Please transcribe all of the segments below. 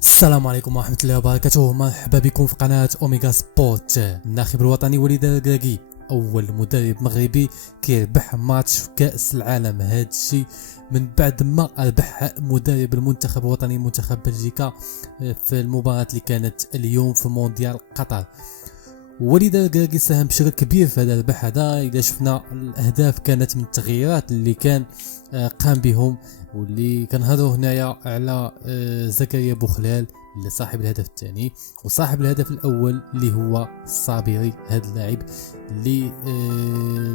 السلام عليكم ورحمة الله وبركاته. مرحبا بكم في قناة أوميغا سبورت. الناخب الوطني وليد الركراكي أول مدرب مغربي كيربح ماتش في كأس العالم. هذا الشيء من بعد ما ربح مدرب المنتخب الوطني منتخب بلجيكا في المباراة اللي كانت اليوم في مونديال قطر. وليد الركراكي ساهم بشكل كبير في هذا الربح هذا. إذا شفنا الأهداف كانت من التغييرات اللي كان قام بهم، واللي كنهضروا هنايا على زكريا بوخلال اللي صاحب الهدف الثاني، وصاحب الهدف الاول اللي هو الصابري. هذا اللاعب اللي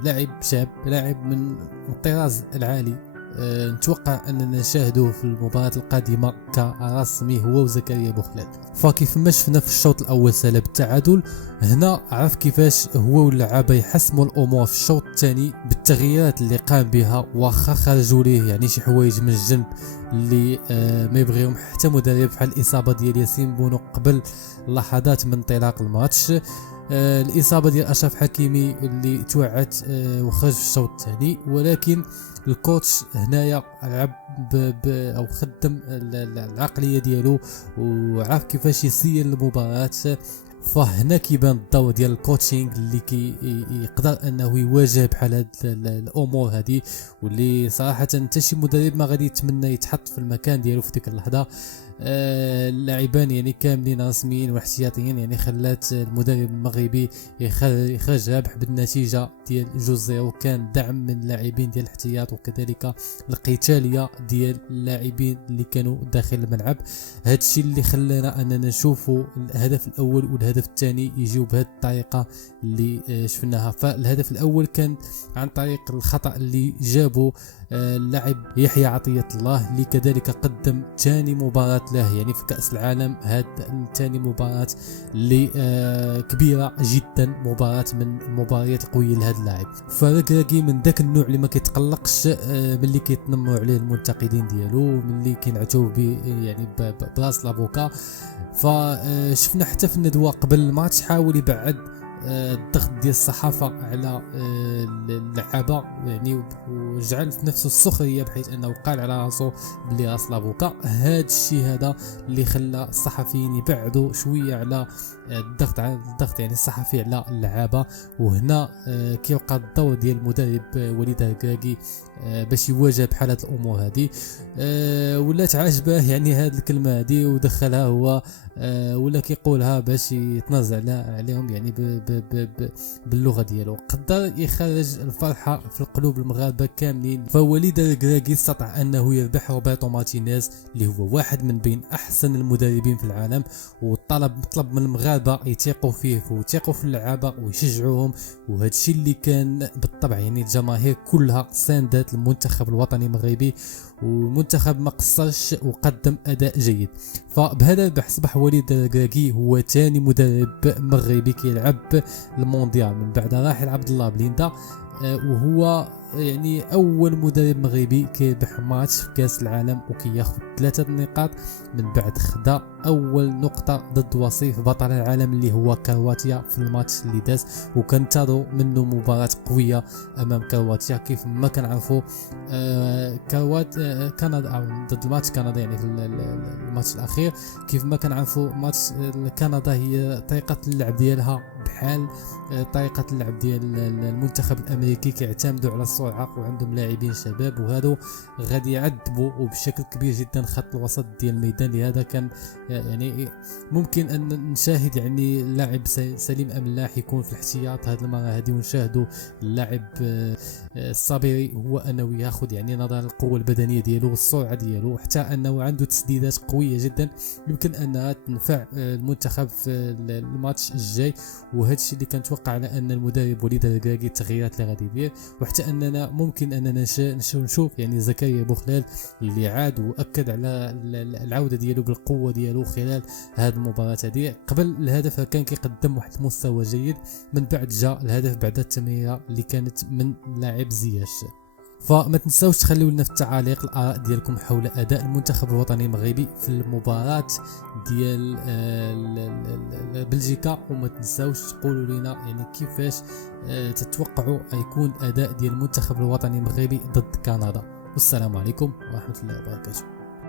لاعب شاب، لاعب من الطراز العالي. نتوقع اننا نشاهدوه في المباراة القادمة كرسمي هو وزكريا بوخلال. فكيف ما شفنا في الشوط الاول سلب التعادل، هنا عرف كيفاش هو واللعابه يحسموا الامور في الشوط الثاني بالتغييرات اللي قام بها، واخا خرجوا ليه يعني شي حوايج من الجنب اللي ما يبغيهم حتى مدرب، بحال الاصابه ديال ياسين بونو قبل لحظات من انطلاق الماتش، الاصابه ديال اشرف حكيمي اللي توعت وخرج في الشوط الثاني. ولكن الكوتش هنايا لعب او خدم العقليه ديالو وعرف كيفاش يسير المباراه. فهنا كيبان الدور ديال الكوتشينغ اللي يقدر انه يواجه بحال هاد الامور هذه، واللي صراحه حتى شي مدرب ما غادي يتمنى يتحط في المكان ديالو في ديك اللحظه. اللاعبان يعني كاملين رسميين واحتياطيين، يعني خلات المدرب المغربي يخرج رابح بالنتيجه ديال 2-0. كان دعم من اللاعبين ديال الاحتياط وكذلك القتاليه ديال اللاعبين اللي كانوا داخل الملعب. هذا الشيء اللي خلانا اننا نشوفوا الهدف الاول والهدف الثاني يجيو بهذه الطريقه اللي شفناها. فالهدف الاول كان عن طريق الخطا اللي جابه اللاعب يحيى عطية الله، اللي كذلك قدم ثاني مباراة له يعني في كأس العالم. هاد ثاني مباراة اللي كبيرة جدا، مباراة من المباريات القوية لهذا اللاعب. فركراكي من ذاك النوع اللي ما كيتقلقش ملي كيتنمروا عليه المنتقدين ديالو، ملي كينعتوه يعني براس لافوكا. فشفنا حتى في الندوة قبل الماتش حاول يبعد الضغط ديال الصحافه على اللعابه، يعني وجعل في نفسه السخريه بحيث انه قال على راسو بلي راس لافوكا. هذا الشيء هذا اللي خلى الصحفيين يبعدوا شويه على الضغط يعني الصحفي على اللعابه. وهنا كيبقى الدور ديال المدرب وليد الركراكي باش يواجه بحال هاد الامور هذه. ولات عاجبه يعني هاد الكلمه هذه ودخلها هو، ولا كيقولها باش يتنازع عليهم يعني باللغه ديالو. قدر يخرج الفرحه في القلوب المغاربه كاملين. فوليد الركراكي استطاع انه يربح روبرتو مارتينيز اللي هو واحد من بين احسن المدربين في العالم، طلب من المغاربه يثيقوا فيه ويثيقوا في اللعابه ويشجعوهم. وهذا الشيء اللي كان بالطبع يعني الجماهير كلها ساندت المنتخب الوطني المغربي، والمنتخب ما قصرش وقدم اداء جيد. فبهذا اصبح وليد الركراكي هو ثاني مدرب مغربي كيلعب المونديال من بعد راحل عبد الله بليندا، وهو يعني اول مدرب مغربي كيربح ماتش في كاس العالم وكياخذ 3 نقاط من بعد خدا اول نقطه ضد وصيف بطل العالم اللي هو كرواتيا في الماتش اللي داز. وكنتظروا منه مباراه قويه امام كرواتيا. كيف ما كنعرفوا كندا ضد الماتش كندا يعني في الماتش الاخير، كيف ما كنعرفوا ماتش كندا هي طريقه اللعب ديالها بحال طريقه اللعب ديال المنتخب الامريكي، كيعتمدوا على السرعه وعندهم لاعبين شباب، وهادو غادي يعذبوا وبشكل كبير جدا خط الوسط ديال الميدان. لهذا كان يعني ممكن ان نشاهد يعني اللاعب سليم املاح يكون في الاحتياط هذه المره هذه، ونشاهدوا اللاعب الصابري هو انه ياخذ يعني نظرا القوه البدنيه ديالو والسرعه ديالو، حتى انه عنده تسديدات قويه جدا يمكن انها تنفع المنتخب في الماتش الجاي. وهذا الشيء اللي كنتوقع على ان المدرب وليد الركراكي التغييرات اللي غادي يدير، وحتى اننا ممكن اننا نشوف يعني زكريا بوخلال اللي عاد واكد على العوده ديالو بالقوه ديالو خلال هذه المباراه هذه. قبل الهدف كان كيقدم واحد المستوى جيد، من بعد جاء الهدف بعد التمريره اللي كانت من لاعب زياش. فما تنساوش تخليوا لنا في التعاليق الاراء ديالكم حول اداء المنتخب الوطني المغربي في المباراه ديال بلجيكا، وما تنساوش تقولوا لنا يعني كيفاش تتوقعوا يكون اداء ديال المنتخب الوطني المغربي ضد كندا. والسلام عليكم ورحمه الله وبركاته.